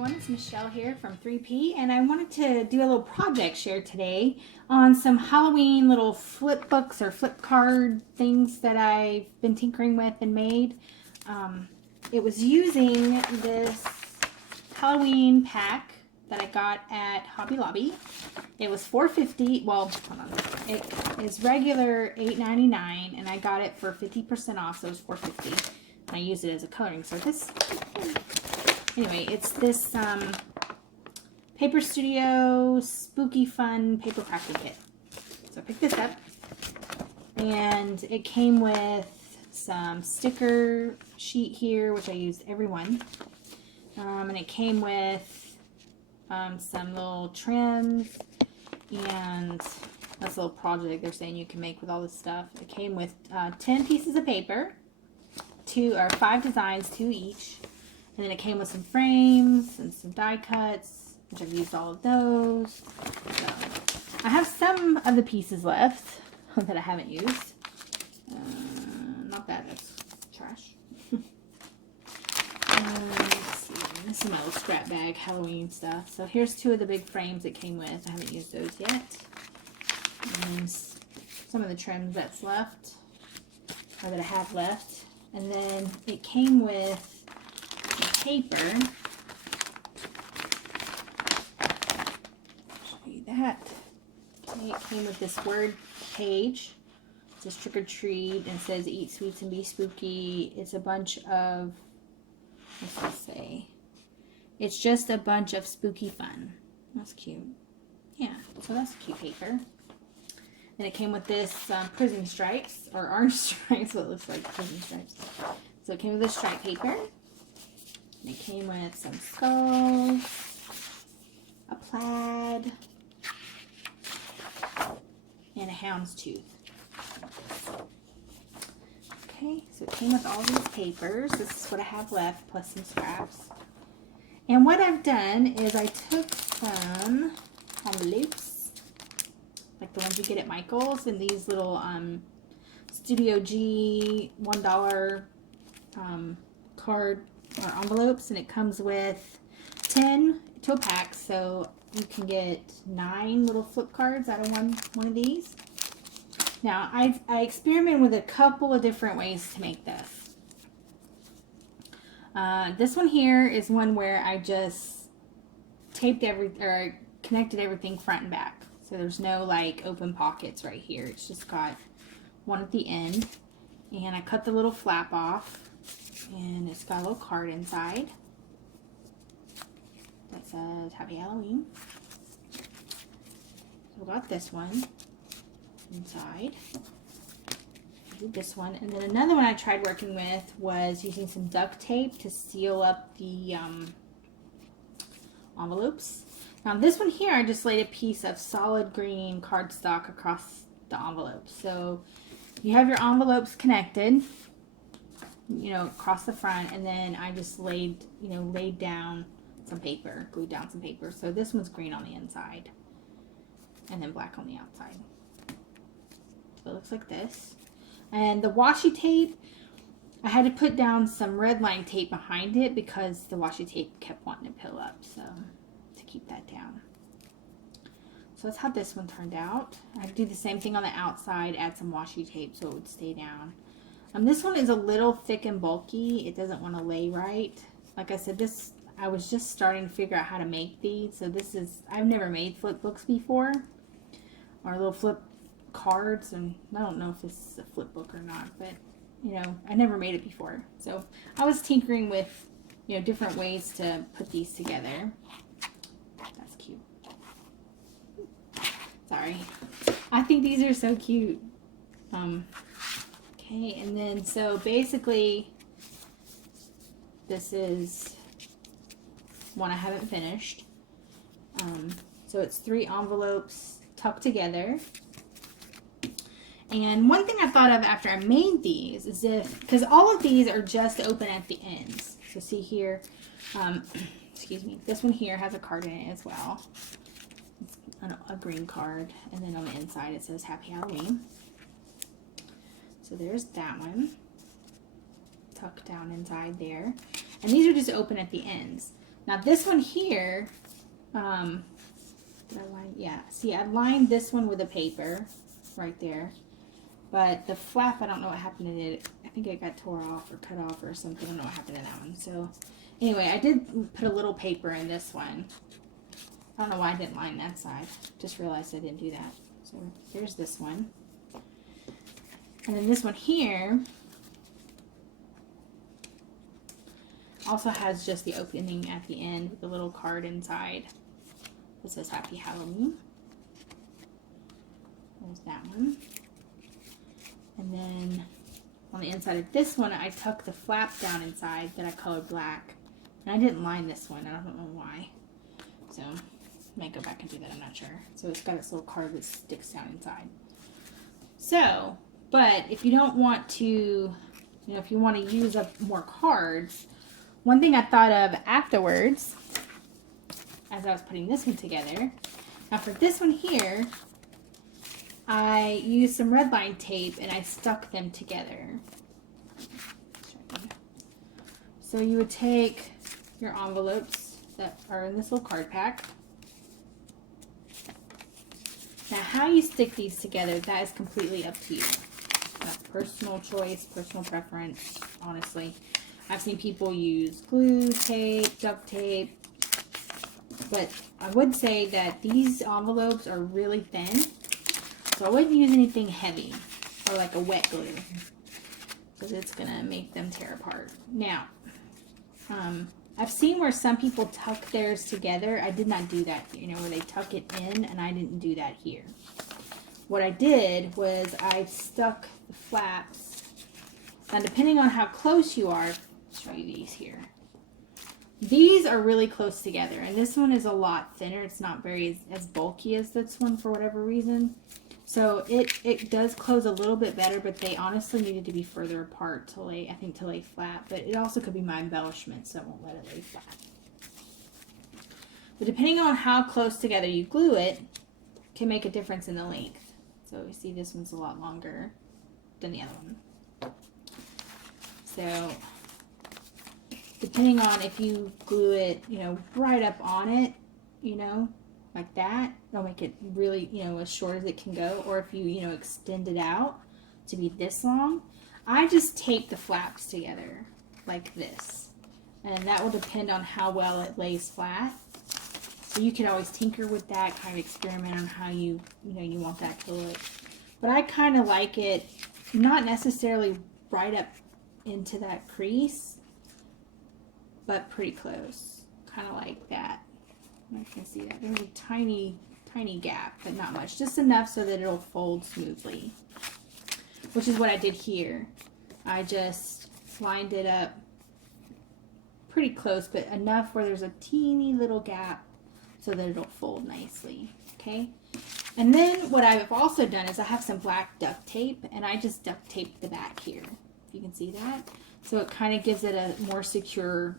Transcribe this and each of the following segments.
everyone, it's Michelle here from 3P, and I wanted to do a little project share today on some Halloween little flip books or flip card things that I've been tinkering with and made. It was using this Halloween pack that I got at Hobby Lobby. It was $4.50. Well, hold on. It is regular $8.99, and I got it for 50% off, so it was $4.50. I use it as a coloring surface. Anyway, it's this Paper Studio Spooky Fun paper crafting kit. So I picked this up, and it came with some sticker sheet here, which I used every one. And it came with some little trims, and that's a little project they're saying you can make with all this stuff. It came with 10 pieces of paper, 5 designs, 2 each. And then it came with some frames and some die cuts, which I've used all of those. So I have some of the pieces left that I haven't used. Not that, that's trash. Let's see, this is my little scrap bag, Halloween stuff. So here's 2 of the big frames it came with. I haven't used those yet. And some of the trims that's left, or that I have left. And then it came with paper. Show you that. Okay, it came with this word page. It says trick or treat, and it says eat sweets and be spooky. It's a bunch of, what's this say? It's just a bunch of spooky fun. That's cute. Yeah, so that's cute paper. Then it came with this prison stripes, or orange stripes, so it looks like prison stripes. So it came with this stripe paper. And it came with some skulls, a plaid, and a hound's tooth. Okay, so it came with all these papers. This is what I have left, plus some scraps. And what I've done is I took some envelopes, like the ones you get at Michael's, and these little Studio G $1 card or envelopes, and it comes with 10 to a pack, so you can get 9 little flip cards out of one of these. Now I experimented with a couple of different ways to make this. This one here is one where I just taped connected everything front and back, so there's no like open pockets right here. It's just got one at the end, and I cut the little flap off, and it's got a little card inside that says Happy Halloween. So I got this one inside. I did this one, and then another one I tried working with was using some duct tape to seal up the envelopes. Now this one here, I just laid a piece of solid green cardstock across the envelope. So you have your envelopes connected, you know, across the front, and then I just laid down some paper, glued down some paper. So this one's green on the inside, and then black on the outside. So it looks like this. And the washi tape, I had to put down some red line tape behind it because the washi tape kept wanting to pill up, so to keep that down. So that's how this one turned out. I do the same thing on the outside, add some washi tape so it would stay down. This one is a little thick and bulky. It doesn't want to lay right. Like I said, I was just starting to figure out how to make these. So I've never made flip books before, or little flip cards, and I don't know if this is a flip book or not, but you know, I never made it before. So I was tinkering with, you know, different ways to put these together. That's cute. Sorry. I think these are so cute. Okay, and then so basically this is one I haven't finished. So it's 3 envelopes tucked together. And one thing I thought of after I made these is because all of these are just open at the ends. So see here, excuse me, this one here has a card in it as well. It's a green card, and then on the inside it says Happy Halloween. So there's that one tucked down inside there. And these are just open at the ends. Now this one here, did I line? Yeah, see, I lined this one with a paper right there. But the flap, I don't know what happened to it. I think it got tore off or cut off or something. I don't know what happened to that one. So anyway, I did put a little paper in this one. I don't know why I didn't line that side. Just realized I didn't do that. So there's this one. And then this one here also has just the opening at the end with a little card inside that says Happy Halloween. There's that one. And then on the inside of this one, I tucked the flap down inside that I colored black. And I didn't line this one. I don't know why. So I might go back and do that. I'm not sure. So it's got this little card that sticks down inside. So, but if you don't want to, you know, if you want to use up more cards, one thing I thought of afterwards, as I was putting this one together, now for this one here, I used some red line tape and I stuck them together. So you would take your envelopes that are in this little card pack. Now how you stick these together, that is completely up to you. That's personal choice, personal preference, honestly. I've seen people use glue, tape, duct tape, but I would say that these envelopes are really thin. So I wouldn't use anything heavy or like a wet glue because it's going to make them tear apart. Now, I've seen where some people tuck theirs together. I did not do that, you know, where they tuck it in, and I didn't do that here. What I did was I stuck the flaps. Now, depending on how close you are, I'll show you these here. These are really close together, and this one is a lot thinner. It's not very as bulky as this one for whatever reason. So it does close a little bit better, but they honestly needed to be further apart to lay, I think, to lay flat. But it also could be my embellishment, so I won't let it lay flat. But depending on how close together you glue it, can make a difference in the length. So you see this one's a lot longer than the other one. So depending on if you glue it, you know, right up on it, you know, like that, it'll make it really, you know, as short as it can go. Or if you, you know, extend it out to be this long, I just tape the flaps together like this. And that will depend on how well it lays flat. So you can always tinker with that, kind of experiment on how you know, you want that to look. But I kind of like it not necessarily right up into that crease, but pretty close, kind of like that. I can see that there's a tiny gap, but not much, just enough so that it'll fold smoothly, which is what I did here. I just lined it up pretty close, but enough where there's a teeny little gap so that it'll fold nicely. Okay, and then what I've also done is I have some black duct tape, and I just duct taped the back here, if you can see that, so it kind of gives it a more secure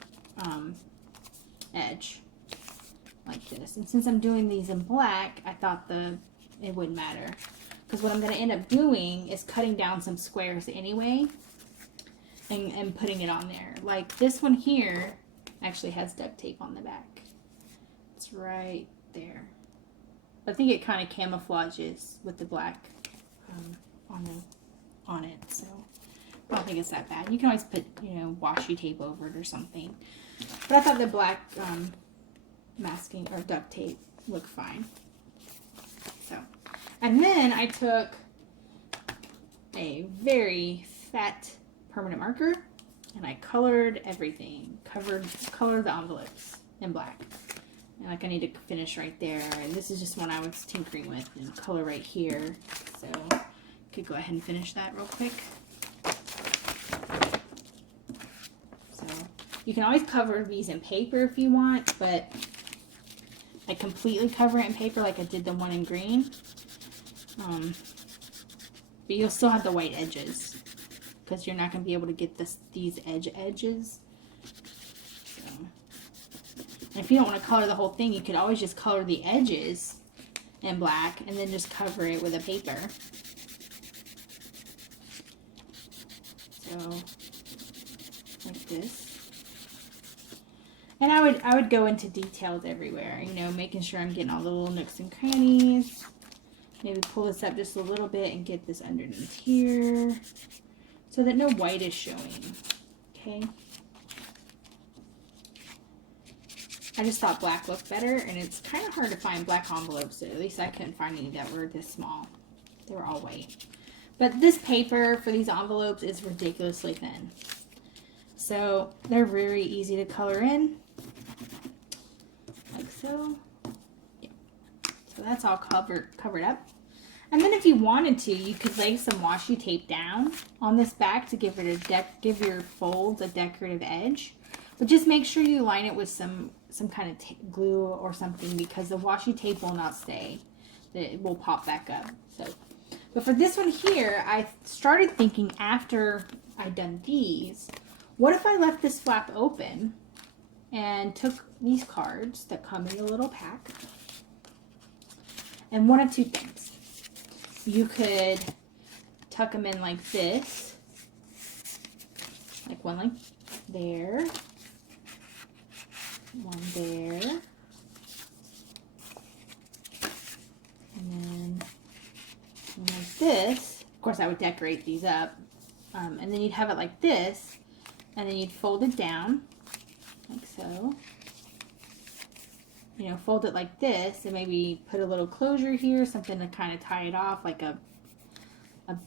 edge like this. And since I'm doing these in black, I thought it wouldn't matter, because what I'm going to end up doing is cutting down some squares anyway and putting it on there. Like this one here actually has duct tape on the back. It's right there. I think it kind of camouflages with the black on it, so I don't think it's that bad. You can always put, you know, washi tape over it or something. But I thought the black masking or duct tape looked fine. So, and then I took a very fat permanent marker and I colored everything, colored the envelopes in black. And like I need to finish right there, and this is just one I was tinkering with, and color right here. So I could go ahead and finish that real quick. So you can always cover these in paper if you want, but I completely cover it in paper like I did the one in green. But you'll still have the white edges because you're not going to be able to get these edges. So, and if you don't want to color the whole thing, you could always just color the edges in black and then just cover it with a paper. So, like this. And I would go into details everywhere, you know, making sure I'm getting all the little nooks and crannies. Maybe pull this up just a little bit and get this underneath here so that no white is showing. Okay. I just thought black looked better, and it's kind of hard to find black envelopes. So at least I couldn't find any that were this small. They were all white. But this paper for these envelopes is ridiculously thin. So they're very easy to color in. Like so. Yeah. So that's all covered up. And then if you wanted to, you could lay some washi tape down on this back to give give your folds a decorative edge. But just make sure you line it with some kind of glue or something, because the washi tape will not stay. It will pop back up. So, but for this one here, I started thinking after I'd done these, what if I left this flap open and took these cards that come in a little pack, and one of two things. You could tuck them in like this, like one like there, one there, and then one like this. Of course, I would decorate these up, and then you'd have it like this, and then you'd fold it down like so. You know, fold it like this, and maybe put a little closure here, something to kind of tie it off, like a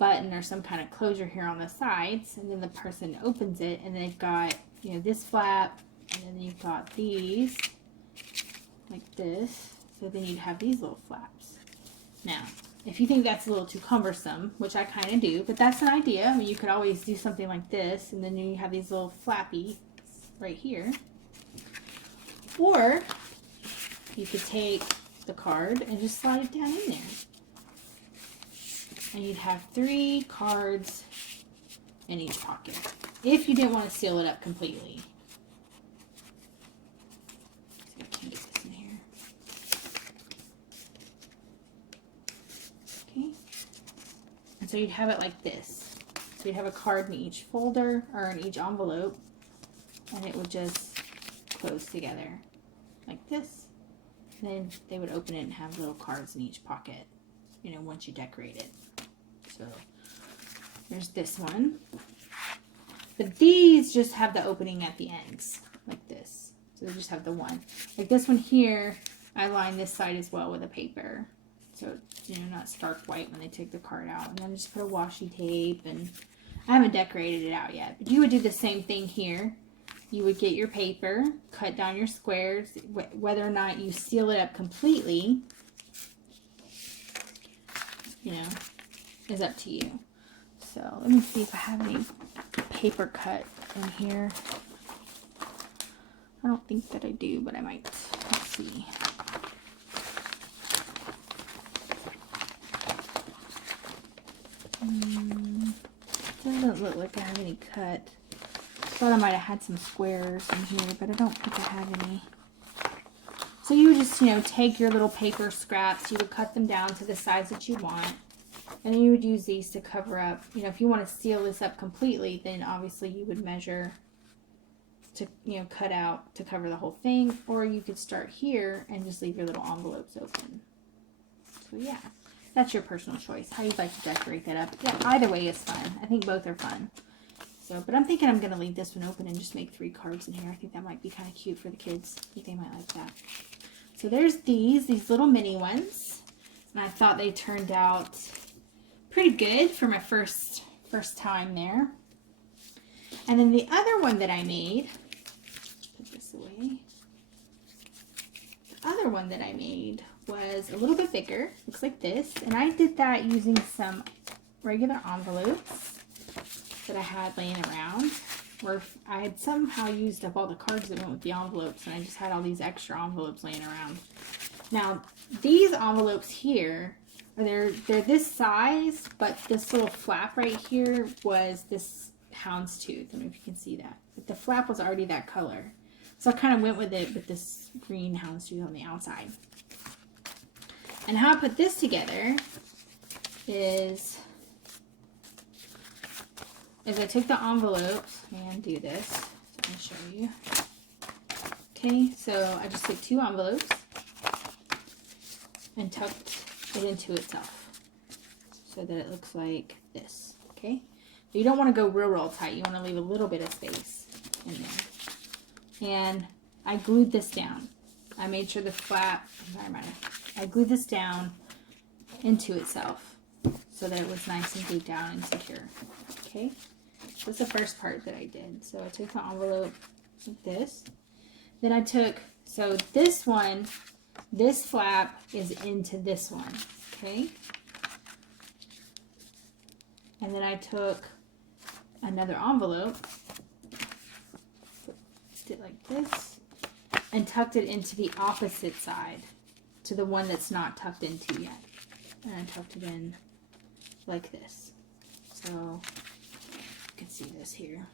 button or some kind of closure here on the sides. And then the person opens it, and they've got, you know, this flap, and then you've got these like this. So then you'd have these little flaps. Now, if you think that's a little too cumbersome, which I kind of do, but that's an idea. I mean, you could always do something like this, and then you have these little flappy right here. Or you could take the card and just slide it down in there. And you'd have 3 cards in each pocket, if you didn't want to seal it up completely. See if I can get this in here. Okay. And so you'd have it like this. So you'd have a card in each folder, or in each envelope, and it would just close together like this. Then they would open it and have little cards in each pocket, you know, once you decorate it. So there's this one. But these just have the opening at the ends, like this. So they just have the one. Like this one here, I lined this side as well with a paper. So, you know, not stark white when they take the card out. And then just put a washi tape, and I haven't decorated it out yet. But you would do the same thing here. You would get your paper, cut down your squares. Whether or not you seal it up completely, you know, is up to you. So let me see if I have any paper cut in here. I don't think that I do, but I might. Let's see. Doesn't look like I have any cut. Thought I might have had some squares in here, but I don't think I have any. So you would just, you know, take your little paper scraps, you would cut them down to the size that you want, and then you would use these to cover up. You know, if you want to seal this up completely, then obviously you would measure to, you know, cut out to cover the whole thing, or you could start here and just leave your little envelopes open. So yeah, that's your personal choice, how you'd like to decorate that up. Yeah, either way is fun. I think both are fun. So, but I'm thinking I'm going to leave this one open and just make 3 cards in here. I think that might be kind of cute for the kids. I think they might like that. So there's these little mini ones. And I thought they turned out pretty good for my first time there. And then the other one that I made, put this away. The other one that I made was a little bit bigger. Looks like this. And I did that using some regular envelopes that I had laying around, where I had somehow used up all the cards that went with the envelopes, and I just had all these extra envelopes laying around. Now, these envelopes here, they're this size, but this little flap right here was this houndstooth. I don't know if you can see that. But the flap was already that color. So I kind of went with it with this green houndstooth on the outside. And how I put this together is I took the envelopes and do this. So I'm going to show you. Okay, so I just took 2 envelopes and tucked it into itself so that it looks like this. Okay, you don't want to go real tight. You want to leave a little bit of space in there. And I glued this down. I made sure the flap, I glued this down into itself so that it was nice and glued down and secure. Okay, that's the first part that I did. So I took the envelope like this. Then I took, so this one, this flap is into this one, okay? And then I took another envelope, did it like this, and tucked it into the opposite side to the one that's not tucked into yet. And I tucked it in like this. So you can see this here.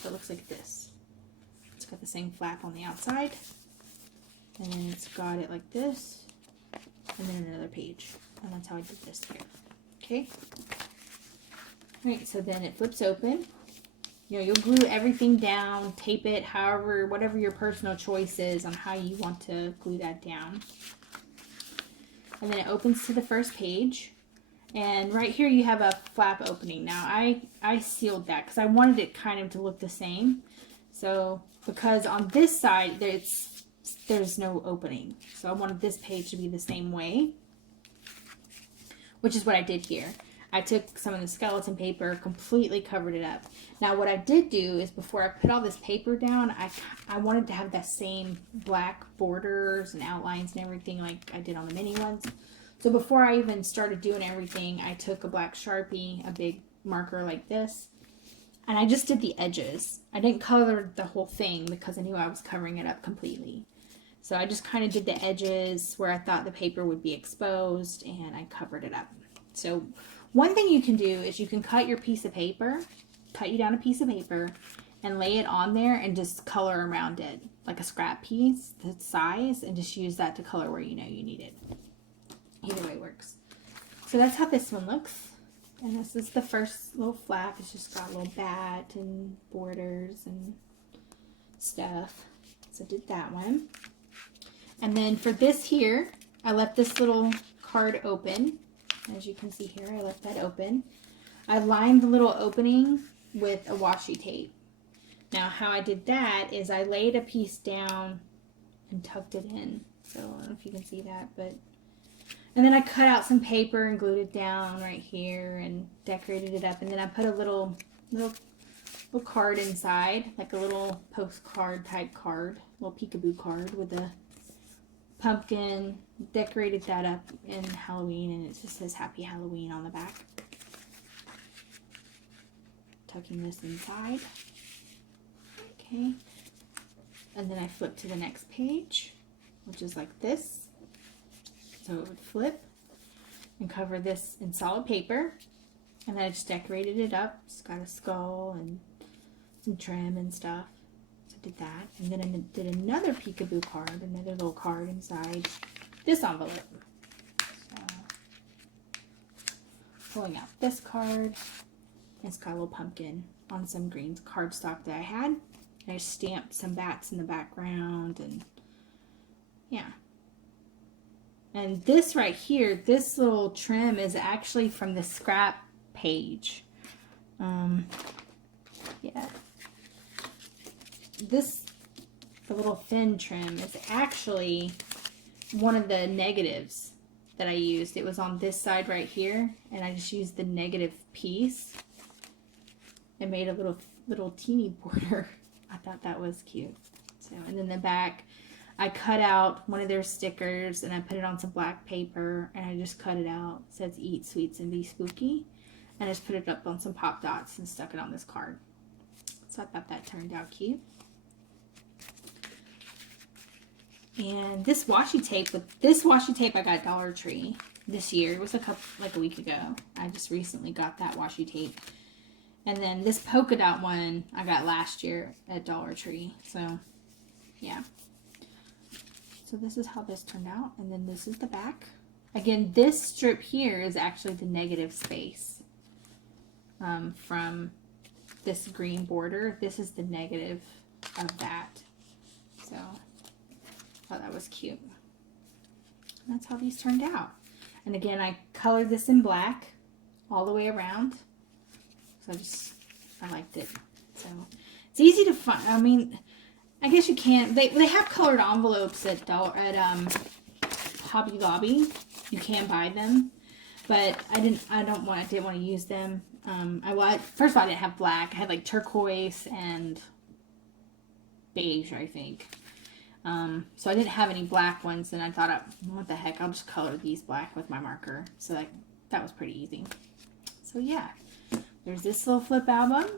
So it looks like this. It's got the same flap on the outside, and then it's got it like this, and then another page, and that's how I did this here. Okay. All right, so then it flips open. You know, you'll glue everything down, tape it, however, whatever your personal choice is on how you want to glue that down. And then it opens to the first page. And right here you have a flap opening. Now I sealed that because I wanted it kind of to look the same. So because on this side there's no opening. So I wanted this page to be the same way, which is what I did here. I took some of the skeleton paper, completely covered it up. Now what I did do is before I put all this paper down, I wanted to have that same black borders and outlines and everything like I did on the mini ones. So before I even started doing everything, I took a black Sharpie, a big marker like this, and I just did the edges. I didn't color the whole thing because I knew I was covering it up completely. So I just kind of did the edges where I thought the paper would be exposed, and I covered it up. So one thing you can do is you can cut your piece of paper, cut you down a piece of paper, and lay it on there and just color around it, like a scrap piece, the size, and just use that to color where you know you need it. Either way works. So that's how this one looks. And this is the first little flap. It's just got a little bat and borders and stuff. So I did that one. And then for this here, I left this little card open. As you can see here, I left that open. I lined the little opening with a washi tape. Now how I did that is I laid a piece down and tucked it in. So I don't know if you can see that, but... And then I cut out some paper and glued it down right here and decorated it up. And then I put a little card inside, like a little postcard type card, little peekaboo card with a pumpkin. Decorated that up in Halloween, and it just says Happy Halloween on the back. Tucking this inside. Okay. And then I flip to the next page, which is like this. So it would flip and cover this in solid paper. And then I just decorated it up. It's got a skull and some trim and stuff. So I did that. And then I did another peekaboo card, another little card inside this envelope. So pulling out this card. It's got a little pumpkin on some green cardstock that I had. I stamped some bats in the background, and yeah. And this right here, this little trim is actually from the scrap page. Yeah. The little thin trim is actually one of the negatives that I used. It was on this side right here, and I just used the negative piece and made a little teeny border. I thought that was cute. So, and then the back, I cut out one of their stickers and I put it on some black paper, and I just cut it out. It says Eat Sweets and Be Spooky, and I just put it up on some pop dots and stuck it on this card. So I thought that turned out cute. And this washi tape I got Dollar Tree this year. It was like a week ago. I just recently got that washi tape. And then this polka dot one I got last year at Dollar Tree. So yeah. So this is how this turned out. And then this is the back. Again, this strip here is actually the negative space from this green border. This is the negative of that. thought that was cute. And that's how these turned out. And again, I colored this in black all the way around. So I liked it. So it's easy to find. I mean, I guess you can't. They have colored envelopes at Hobby Lobby. You can buy them, but I didn't want to use them. First of all, I didn't have black. I had like turquoise and beige, I think. So I didn't have any black ones, and I thought, what the heck? I'll just color these black with my marker. So that was pretty easy. So yeah, there's this little flip album,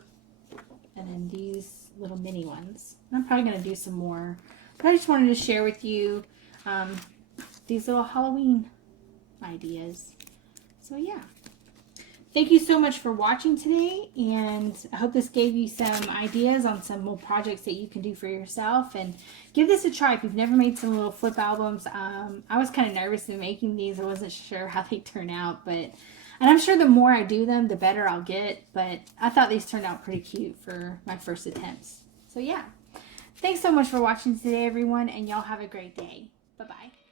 and then these little mini ones. And I'm probably going to do some more, but I just wanted to share with you these little Halloween ideas. So yeah. Thank you so much for watching today, and I hope this gave you some ideas on some more projects that you can do for yourself, and give this a try if you've never made some little flip albums. I was kind of nervous in making these. I wasn't sure how they turn out, and I'm sure the more I do them, the better I'll get, but I thought these turned out pretty cute for my first attempts. So yeah, thanks so much for watching today, everyone, and y'all have a great day. Bye-bye.